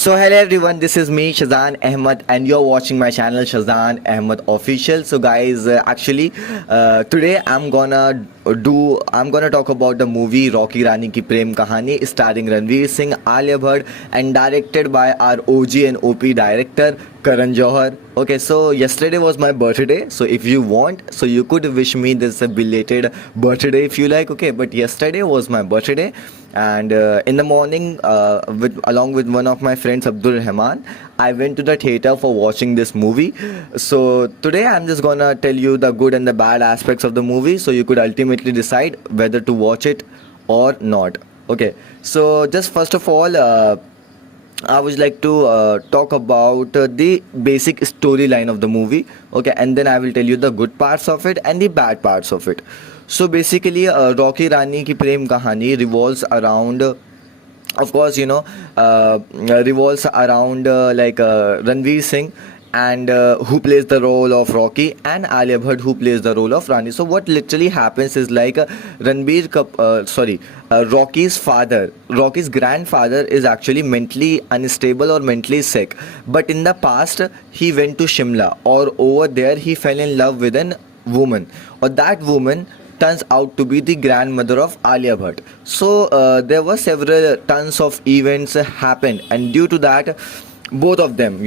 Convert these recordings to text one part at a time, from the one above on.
So hello everyone, this is me Shazan Ahmed and you're watching my channel Shazan Ahmed Official. So guys, today I'm gonna talk about the movie Rocky Rani Ki Prem Kahani starring Ranveer Singh, Alia Bhatt and directed by our OG and OP director Karan Johar. Okay, so yesterday was my birthday. So if you want, so you could wish me this a belated birthday if you like. Okay, but yesterday was my birthday, and in the morning, along with one of my friends Abdul Rahman, I went to the theater for watching this movie. So today I'm just gonna tell you the good and the bad aspects of the movie, so you could ultimately decide whether to watch it or not. Okay, so just first of all. I would like to talk about the basic storyline of the movie, okay, and then I will tell you the good parts of it and the bad parts of it. So basically, Rocky Rani ki Prem Kahani revolves around, of course, revolves around Ranveer Singh and who plays the role of Rocky, and Alia Bhatt who plays the role of Rani. So what literally happens is like Rocky's grandfather is actually mentally unstable or mentally sick. But in the past, he went to Shimla, or over there he fell in love with an woman, or that woman turns out to be the grandmother of Alia Bhatt. So there were several tons of events happened, and due to that, both of them,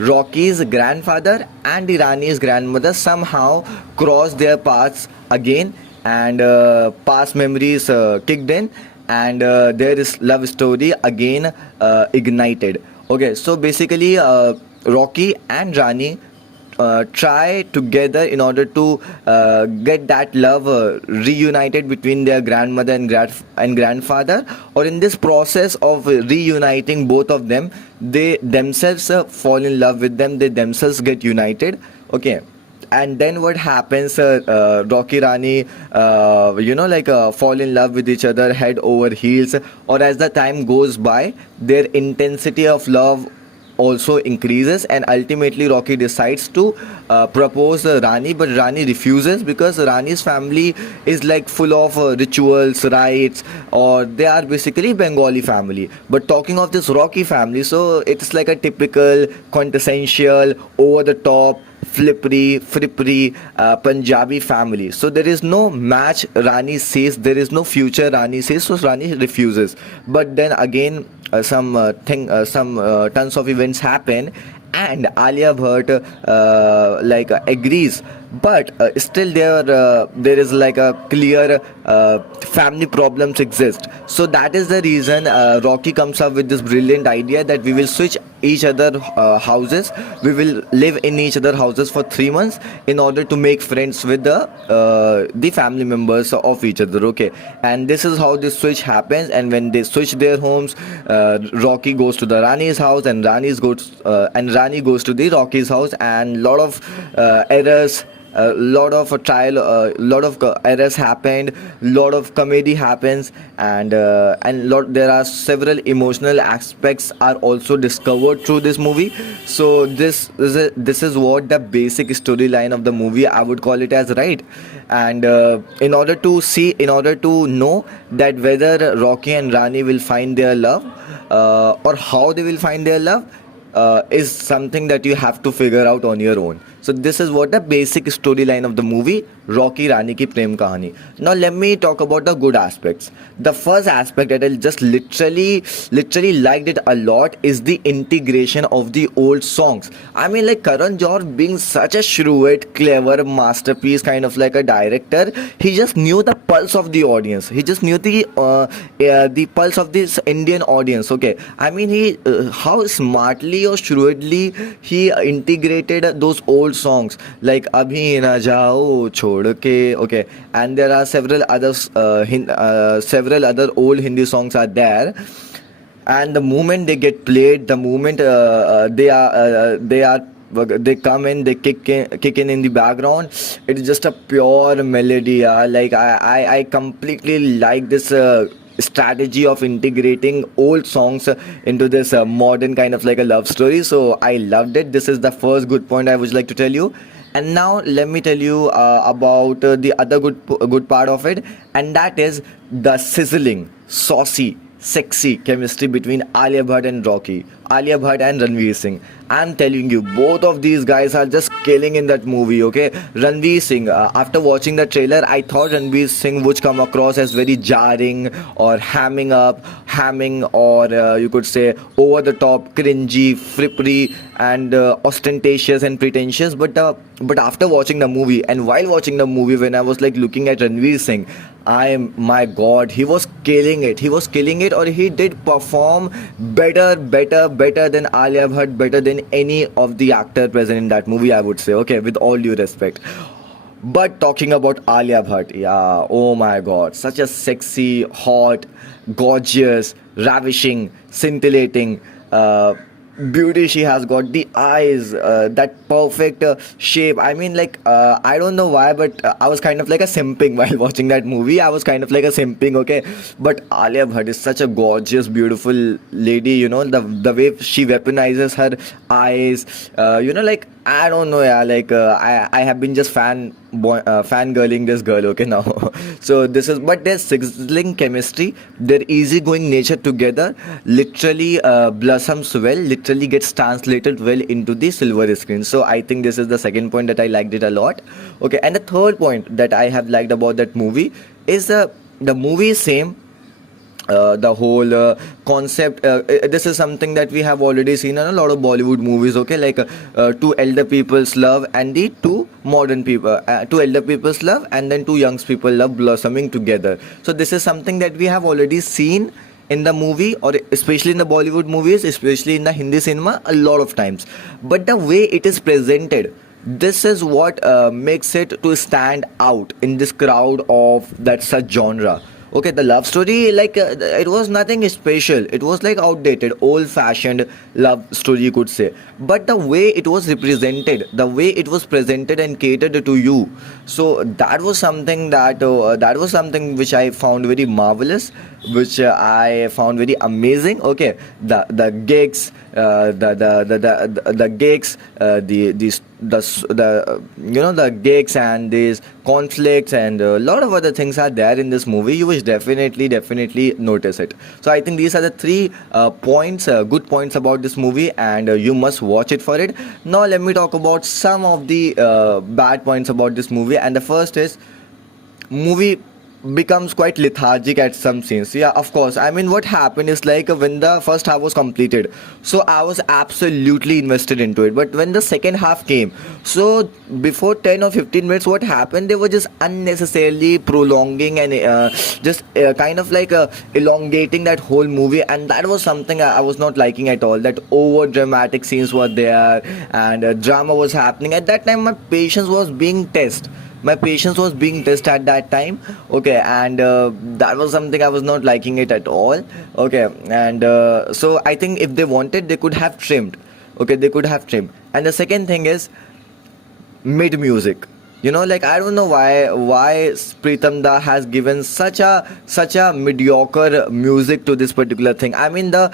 Rocky's grandfather and the Rani's grandmother somehow crossed their paths again, and past memories kicked in, and there is love story again ignited. Okay, so basically, Rocky and Rani try together in order to get that love reunited between their grandmother and grandfather, or in this process of reuniting both of them, they themselves fall in love with them, they themselves get united. Okay, and then what happens, Rocky Rani fall in love with each other head over heels, or as the time goes by, their intensity of love also increases, and ultimately Rocky decides to propose Rani, but Rani refuses because Rani's family is like full of rituals, rites, or they are basically Bengali family. But talking of this Rocky family, so it's like a typical quintessential over the top frippery Punjabi family. So there is no match, Rani says, there is no future, Rani says, so Rani refuses. But then again, some tons of events happen, and Alia Bhatt agrees, but still there is like a clear family problems exist. So that is the reason Rocky comes up with this brilliant idea that we will switch each other houses, we will live in each other houses for 3 months in order to make friends with the family members of each other. Okay, and this is how this switch happens, and when they switch their homes, Rocky goes to the Rani's house, and Rani goes to the Rocky's house, and lot of errors, a lot of errors happened, lot of comedy happens, and there are several emotional aspects are also discovered through this movie. So this is what the basic storyline of the movie, I would call it as, right? And in order to know that whether Rocky and Rani will find their love, or how they will find their love, is something that you have to figure out on your own. So this is what the basic storyline of the movie Rocky Rani Ki Prem Kahani. Now let me talk about the good aspects. The first aspect that I just literally liked it a lot is the integration of the old songs. I mean, like, Karan Johar being such a shrewd, clever masterpiece kind of like a director, he just knew the pulse of the audience. He just knew the pulse of this Indian audience. Okay, I mean, he how smartly or shrewdly he integrated those old songs like Abhi Na Jao Chhod Ke. Okay, and there are several other old Hindi songs are there, and the moment they get played, the moment they come in, they kick in the background, it's just a pure melody. Like I completely like this strategy of integrating old songs into this modern kind of like a love story. So I loved it. This is the first good point I would like to tell you. And now let me tell you about the other good part of it, and that is the sizzling, saucy, sexy chemistry between Alia Bhatt and Alia Bhatt and Ranveer Singh. I'm telling you, both of these guys are just killing in that movie. Okay, Ranveer Singh. After watching the trailer, I thought Ranveer Singh would come across as very jarring or hamming, or you could say over the top, cringy, frippery, and ostentatious and pretentious. But after watching the movie, and while watching the movie, when I was like looking at Ranveer Singh, my God, he was killing it. He was killing it, or he did perform better than Alia Bhatt, better than any of the actor present in that movie, I would say. Okay, with all due respect. But talking about Alia Bhatt, yeah, oh my God, such a sexy, hot, gorgeous, ravishing, scintillating. Beauty she has got, the eyes, that perfect shape. I mean, like, I don't know why, but I was kind of like a simping while watching that movie. I was kind of like a simping, okay. But Alia Bhatt is such a gorgeous, beautiful lady. The way she weaponizes her eyes. Like, I don't know, yeah. Like, I have been just fangirling this girl, okay, now. So this is, but their sizzling chemistry, their easygoing nature together, literally blossoms well, literally gets translated well into the silver screen. So I think this is the second point that I liked it a lot. Okay, and the third point that I have liked about that movie is the movie is same, the whole concept. This is something that we have already seen in a lot of Bollywood movies. Okay, like two elder people's love and the two elder people's love and then two young people love blossoming together. So this is something that we have already seen in the movie, or especially in the Bollywood movies, especially in the Hindi cinema, a lot of times. But the way it is presented, this is what makes it to stand out in this crowd of that such genre. Okay, the love story, like, it was nothing special. It was like outdated, old-fashioned love story, you could say. But the way it was represented, the way it was presented and catered to you, so that was something which I found very marvelous, which I found very amazing. Okay, the gigs, the gigs, the gigs and these conflicts and a lot of other things are there in this movie. You will definitely notice it. So I think these are the three good points about this movie, and you must watch it for it. Now let me talk about some of the bad points about this movie, and the first is movie becomes quite lethargic at some scenes. Yeah, of course. I mean, what happened is, like, when the first half was completed, so I was absolutely invested into it. But when the second half came, so before 10 or 15 minutes, what happened? They were just unnecessarily prolonging and just kind of like elongating that whole movie, and that was something I was not liking at all. That over dramatic scenes were there, and drama was happening. At that time, my patience was being tested at that time. Okay, and that was something I was not liking it at all. Okay, and so I think if they wanted, they could have trimmed. Okay, they could have trimmed. And the second thing is mid music. Like, I don't know why Pritam Da has given such a mediocre music to this particular thing. I mean, the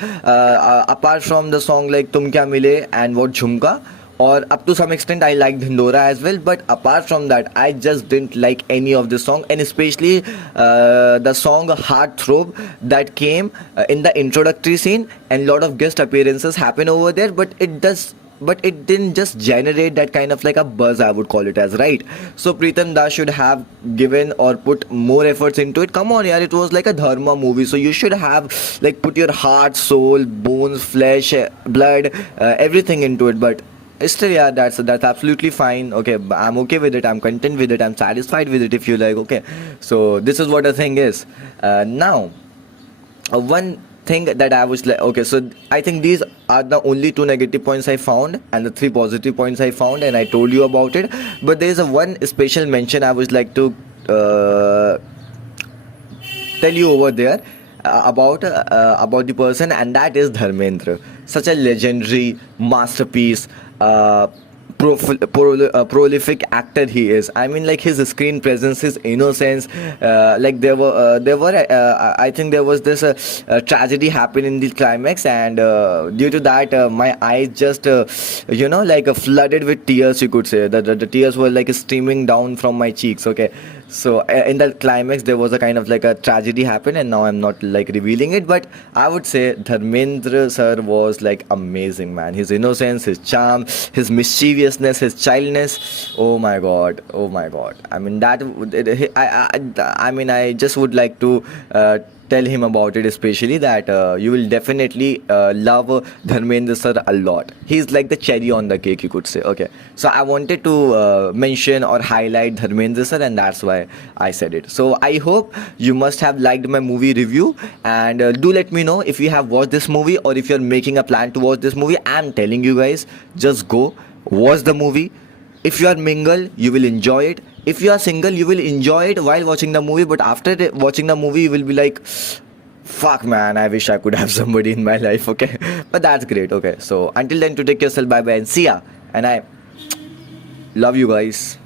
apart from the song like Tum Kya Mile and what Jhumka, or up to some extent I liked Hindora as well, but apart from that I just didn't like any of the song, and especially the song Heartthrob that came in the introductory scene, and lot of guest appearances happen over there, but it didn't just generate that kind of like a buzz, I would call it as, right? So Pritam Das should have given or put more efforts into it. Come on, yeah, it was like a dharma movie, so you should have like put your heart, soul, bones, flesh, blood, everything into it. But still, yeah, that's absolutely fine. Okay, I'm okay with it, I'm content with it, I'm satisfied with it, if you like. Okay, so this is what the thing is. Now, one thing that I was like, okay, so I think these are the only two negative points I found and the three positive points I found, and I told you about it. But there is a one special mention I would like to tell you over there about the person, and that is Dharmendra. Such a legendary masterpiece, prolific actor he is. I mean, like, his screen presence, his innocence. Like, I think there was this tragedy happened in the climax, and due to that, my eyes just like flooded with tears, you could say. The tears were like streaming down from my cheeks. Okay, So in that climax, there was a kind of like a tragedy happened, and now I'm not like revealing it. But I would say Dharmendra sir was like amazing, man. His innocence, his charm, his mischievousness, his childness. Oh my god, oh my god. I mean that. I mean I just would like to. Tell him about it, especially that you will definitely love Dharmendra sir a lot. He's like the cherry on the cake, you could say. Okay, so I wanted to mention or highlight Dharmendra sir, and that's why I said it. So I hope you must have liked my movie review, and do let me know if you have watched this movie or if you're making a plan to watch this movie. I'm telling you guys, just go watch the movie. If you are mingle, you will enjoy it. If you are single, you will enjoy it while watching the movie. But after watching the movie, you will be like, fuck man, I wish I could have somebody in my life. Okay, but that's great. Okay, so until then, to take yourself, bye bye and see ya. And I love you guys.